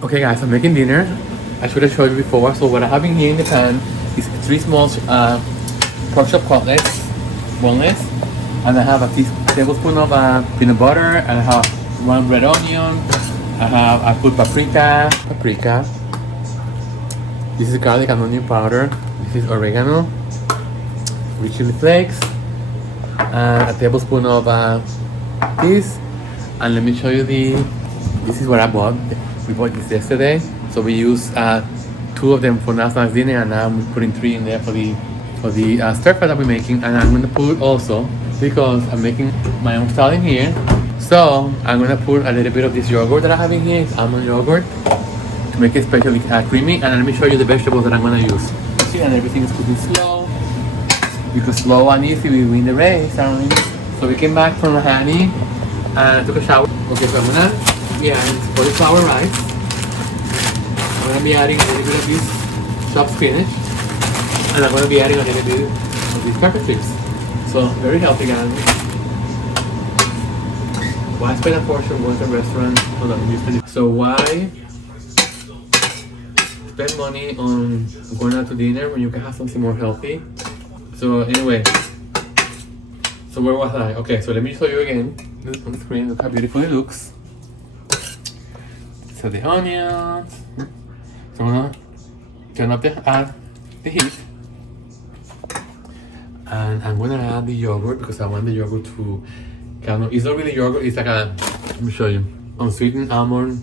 Okay guys, I'm making dinner. I should have showed you before. So what I have in here in the pan is 3 small pork chop cutlets, boneless, and I have a tablespoon of peanut butter, and I have 1 red onion. I put paprika. This is garlic and onion powder. This is oregano, with chili flakes, and a tablespoon of this. And let me show you this is what I bought. We bought this yesterday. So we used 2 of them for last night's dinner, and now I'm putting 3 in there for the stir fry that we're making. And I'm gonna put also, because I'm making my own style in here, so I'm gonna put a little bit of this yogurt that I have in here. It's almond yogurt to make it especially creamy. And let me show you the vegetables that I'm gonna use. See, and everything is cooking slow, because slow and easy we win the race, aren't we? So we came back from Lahani and took a shower. Okay, so I'm gonna be adding cauliflower rice. I'm gonna be adding a little bit of this chopped spinach, and I'm gonna be adding a little bit of these pepper chips. So very healthy, guys. Why spend a fortune going to a restaurant? Hold on, so why spend money on going out to dinner when you can have something more healthy? So anyway, so where was I? Okay, so let me show you again. Look on the screen, look how beautiful it looks. So the onions. So I'm gonna turn up the heat. And I'm gonna add the yogurt because I want the yogurt to kind of, it's not really yogurt, it's like let me show you. Unsweetened almond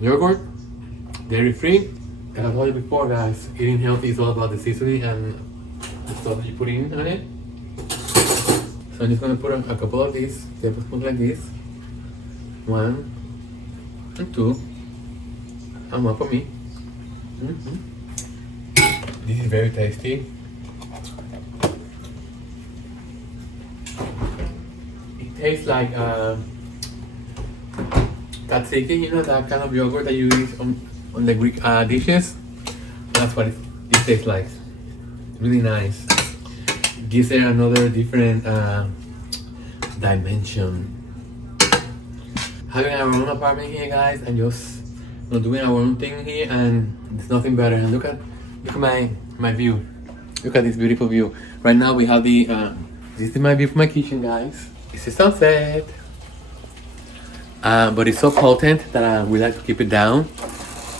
yogurt, dairy free. As I told you before, guys, eating healthy is all about the seasoning and the stuff that you put in on it. So I'm just gonna put a couple of these tablespoons like this. 1 and 2. And 1 for me. This is very tasty. It tastes like tzatziki, you know, that kind of yogurt that you use on the Greek dishes. That's what it tastes like. Really nice. Gives it another different dimension. Having our own apartment here, guys, and just doing our own thing here, and there's nothing better. And look at my view. Look at this beautiful view. Right now we have this is my view from my kitchen, guys. It's a sunset, but it's so potent that we like to keep it down.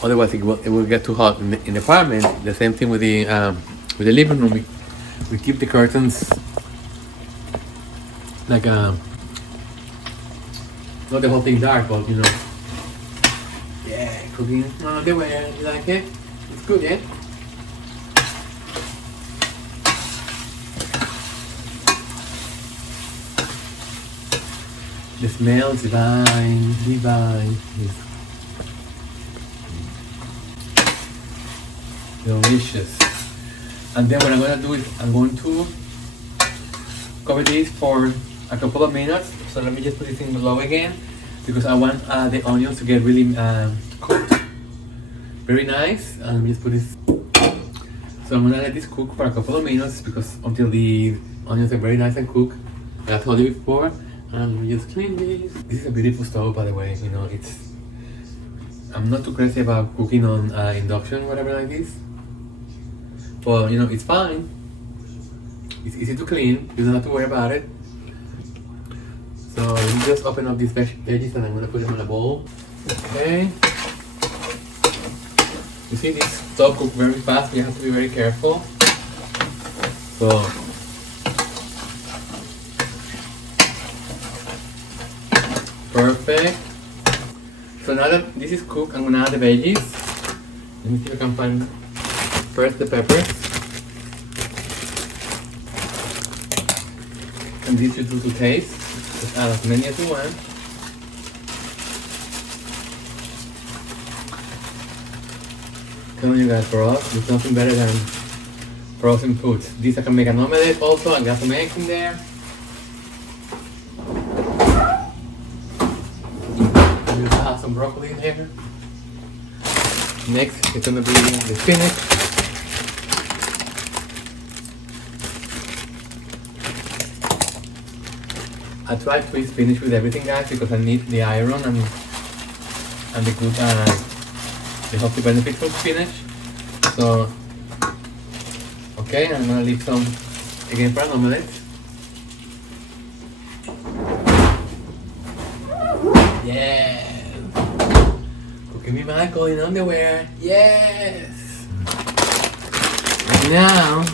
Otherwise, it will get too hot in the apartment. The same thing with the living room. We keep the curtains like not the whole thing dark, but you know. Yeah, cooking on the way. You like it? It's good, yeah. The smell is divine. It's delicious. And then what I'm gonna do is I'm going to cover this for a couple of minutes. So let me just put this in below again, because I want the onions to get really cooked. Very nice. And let me just put this. So I'm gonna let this cook for a couple of minutes, because until the onions are very nice and cooked. I told you before. And let me just clean this. This is a beautiful stove, by the way. You know, I'm not too crazy about cooking on induction, whatever like this. But you know, it's fine. It's easy to clean. You don't have to worry about it. So let me just open up these veggies, and I'm gonna put them in a bowl. Okay. You see, this stove cooks very fast. You have to be very careful. So perfect. So now that this is cooked, I'm gonna add the veggies. Let me see if I can find first the peppers. And these you do to taste. Just add as many as you want. Telling you guys, for us, there's nothing better than frozen foods. This I can make an omelette also. I got some eggs in there. I have some broccoli in here. Next, it's gonna be the spinach. I tried to eat spinach with everything, guys, because I need the iron and the good the healthy benefits from spinach. So, okay, I'm gonna leave some again for an omelette. Yes! Cooking me Michael in underwear. Yes! And now,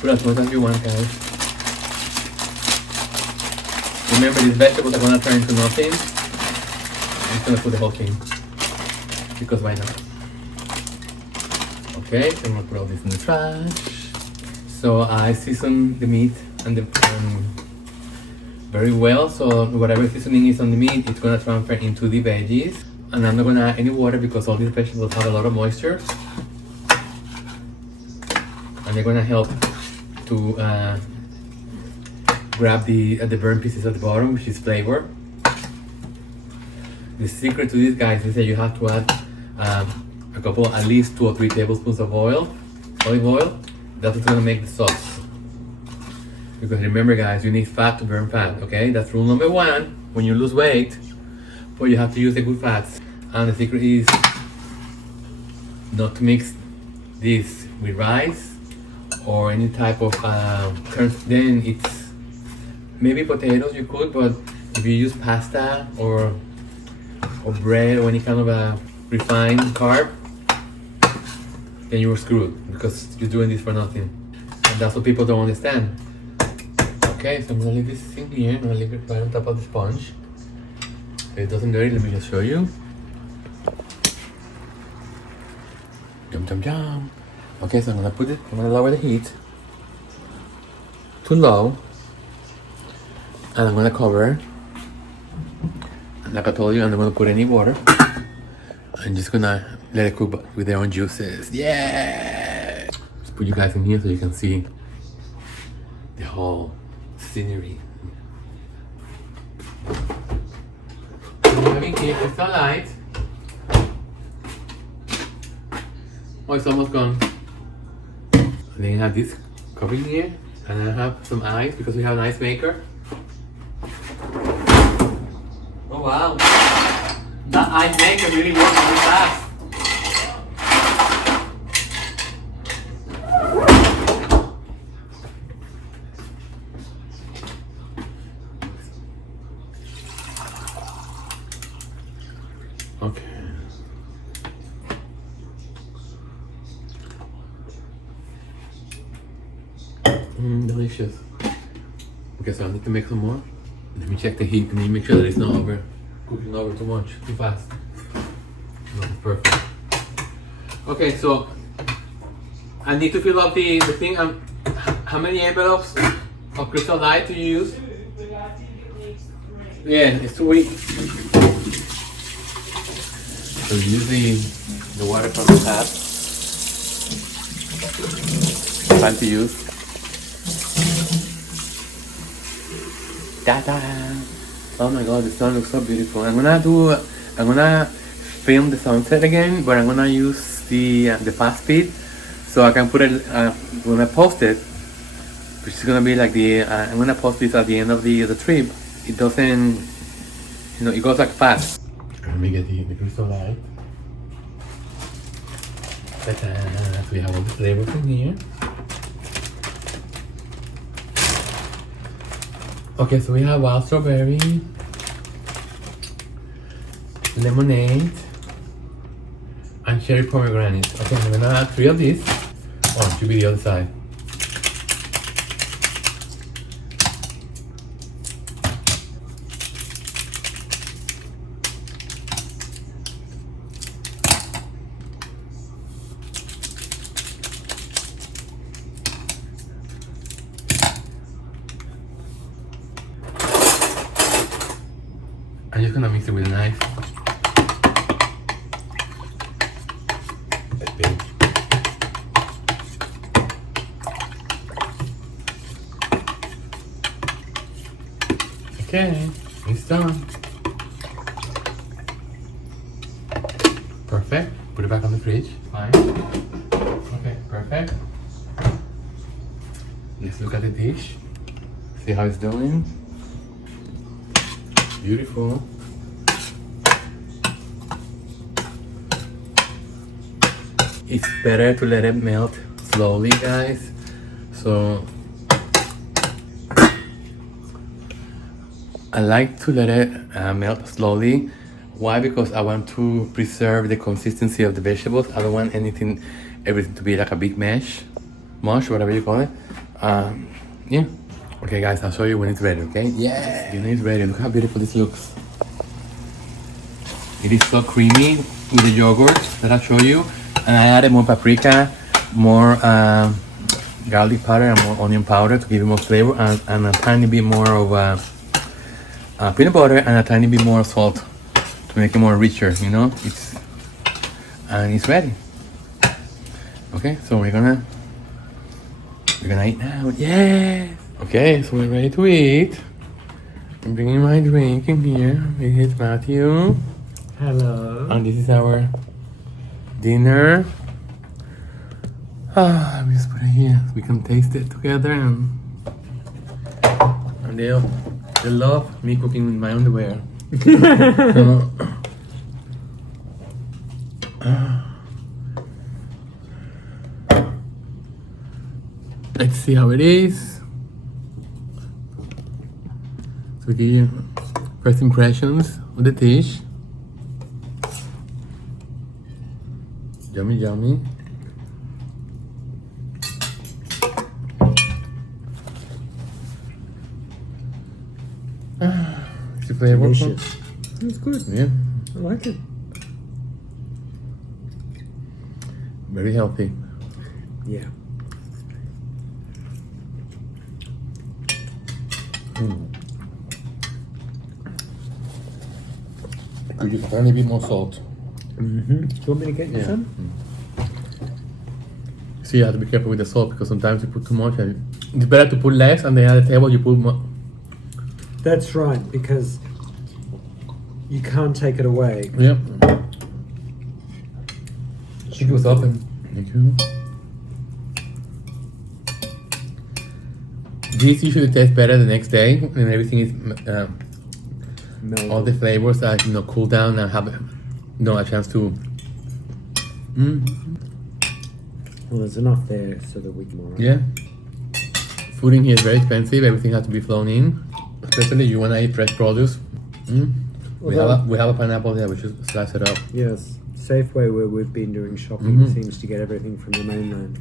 put as much as you want, guys. Remember, these vegetables are gonna turn into nothing. I'm just gonna put the whole thing. Because why not? Okay, so I'm gonna put all this in the trash. So I season the meat and the very well. So whatever seasoning is on the meat, it's gonna transfer into the veggies. And I'm not gonna add any water because all these vegetables have a lot of moisture. And they're gonna help to grab the burnt pieces at the bottom, which is flavor. The secret to this, guys, is that you have to add a couple, at least 2 or 3 tablespoons of olive oil. That's what's gonna make the sauce. Because remember, guys, you need fat to burn fat. Okay, that's rule number 1 when you lose weight. But you have to use the good fats. And the secret is not to mix this with rice or any type of then it's maybe potatoes you could, but if you use pasta or bread or any kind of a refined carb, then you're screwed because you're doing this for nothing. And that's what people don't understand. Okay, so I'm gonna leave this in here. I'm gonna leave it right on top of the sponge so it doesn't dirty. Let me just show you. Yum yum yum. Okay, so I'm gonna lower the heat to low, and I'm gonna cover. And like I told you, I'm not gonna put any water. I'm just gonna let it cook with their own juices. Yeah! Just put you guys in here so you can see the whole scenery. I'm having here extra light. Oh, it's almost gone. Then I have this covering here, and I have some ice because we have an ice maker. Oh wow, that ice maker really works really fast. Okay. Delicious. Okay, so I need to make some more. Let me check the heat and make sure that it's not cooking over too much, too fast. No, it's perfect. Okay, so I need to fill up the thing. How many envelopes of Crystal Light do you use? Yeah, it's 2 weeks. So use the water from the tap. Fun to use. Ta-da! Oh my god, the sun looks so beautiful. I'm gonna film the sunset again, but I'm gonna use the fast speed so I can put it when I post it, which is gonna be like I'm gonna post this at the end of the trip. It doesn't, it goes like fast. Let me get the Crystal Light. Ta-da! So we have all the flavors in here. Okay, so we have wild strawberry, lemonade, and cherry pomegranate. Okay, I'm gonna add 3 of these. Oh, it should be the other side. I'm just gonna mix it with a knife. That's big. Okay, it's done. Perfect. Put it back on the fridge. Fine. Okay. Let's look at the dish. See how it's doing. Beautiful. It's better to let it melt slowly, guys. So I like to let it melt slowly. Why? Because I want to preserve the consistency of the vegetables. I don't want everything to be like a big mush, whatever you call it. Yeah. Okay, guys, I'll show you when it's ready. Okay? Yeah. Dinner is ready. Look how beautiful this looks. It is so creamy with the yogurt that I'll show you. And I added more paprika, more garlic powder, and more onion powder to give it more flavor, and a tiny bit more of peanut butter and a tiny bit more salt to make it more richer. You know, it's ready. Okay, so we're gonna eat now. Yes. Okay, so we're ready to eat. I'm bringing my drink in here. It's Matthew. Hello. And this is our dinner. Let me just put it here. We can taste it together, and they love me cooking with my underwear. So, let's see how it is. So the first impressions of the dish. Yummy, yummy. It's the flavor. Delicious. It's good. Yeah, I like it. very healthy. Yeah. Could you tiny bit more salt? Mm-hmm. Do you want me to get you some? See, you have to be careful with the salt because sometimes you put too much, and it's better to put less, and then at the table you put more. That's right, because you can't take it away. Yep. She goes up and thank you. These usually taste better the next day when everything is all the flavors that cool down and have a chance to. Well, there's enough there so that we can. Yeah. Food in here is very expensive. Everything has to be flown in, especially you when I eat fresh produce. We have a pineapple there. We should slice it up. Yes, Safeway, where we've been doing shopping, seems to get everything from the mainland.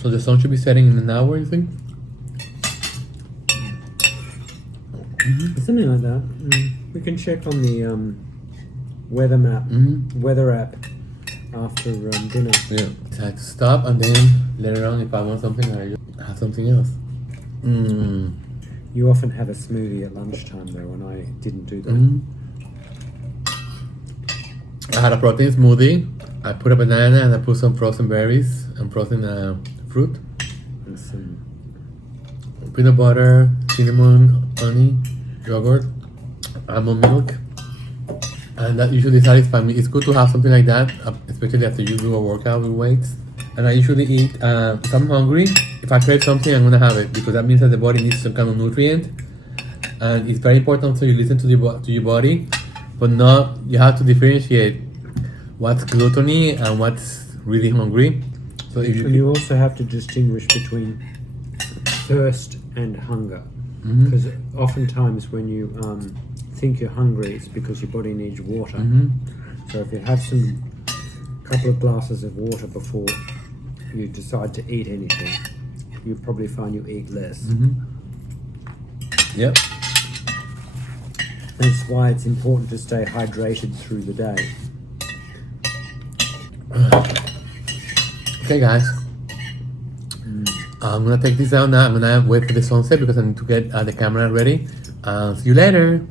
So the sun should be setting in an hour, you think? Something like that. We can check on the weather app after dinner. Yeah. I had to stop and then later on if I want something I just have something else. You often have a smoothie at lunchtime though, and I didn't do that. I had a protein smoothie. I put a banana and I put some frozen berries and frozen fruit. And some Peanut butter, cinnamon, honey, yogurt, almond milk. And that usually satisfies me. It's good to have something like that, especially after you do a workout with weights. And I usually eat, if I'm hungry, if I crave something, I'm gonna have it because that means that the body needs some kind of nutrient. And it's very important so you listen to your body, but you have to differentiate what's gluttony and what's really hungry. So if you also have to distinguish between thirst and hunger, because oftentimes when you think you're hungry, it's because your body needs water. So if you have a couple of glasses of water before you decide to eat anything, you'll probably find you eat less. Yep. That's why it's important to stay hydrated through the day. Okay, guys. I'm gonna take this out now. I'm gonna wait for the sunset because I need to get the camera ready. See you later.